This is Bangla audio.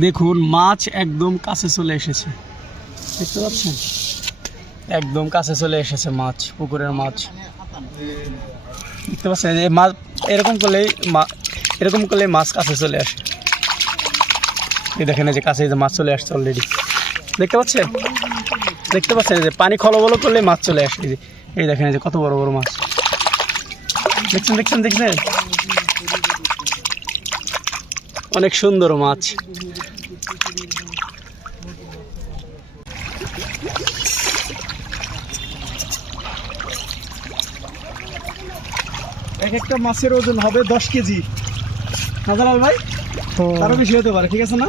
দেখুন মাছ একদম কাছে চলে এসেছে। দেখতে পাচ্ছেন? একদম কাছে চলে এসেছে মাছ, পুকুরের মাছ। দেখতে পাচ্ছেন যে মাছ, এরকম করলেই এরকম করলেই মাছ কাছে চলে আসে। এই দেখেন যে কাছে যে মাছ চলে আসছে অলরেডি দেখতে পাচ্ছেন? দেখতে পাচ্ছেন যে পানি খলবল করলে মাছ চলে আসে। এই যে, এই দেখেন যে কত বড় বড় মাছ। দেখছেন দেখছেন দেখছেন? অনেক সুন্দর মাছ। এক একটা মাছের ওজন হবে দশ কেজি। হাজার ভাই? তারও বেশি হতে পারে ঠিক আছে না?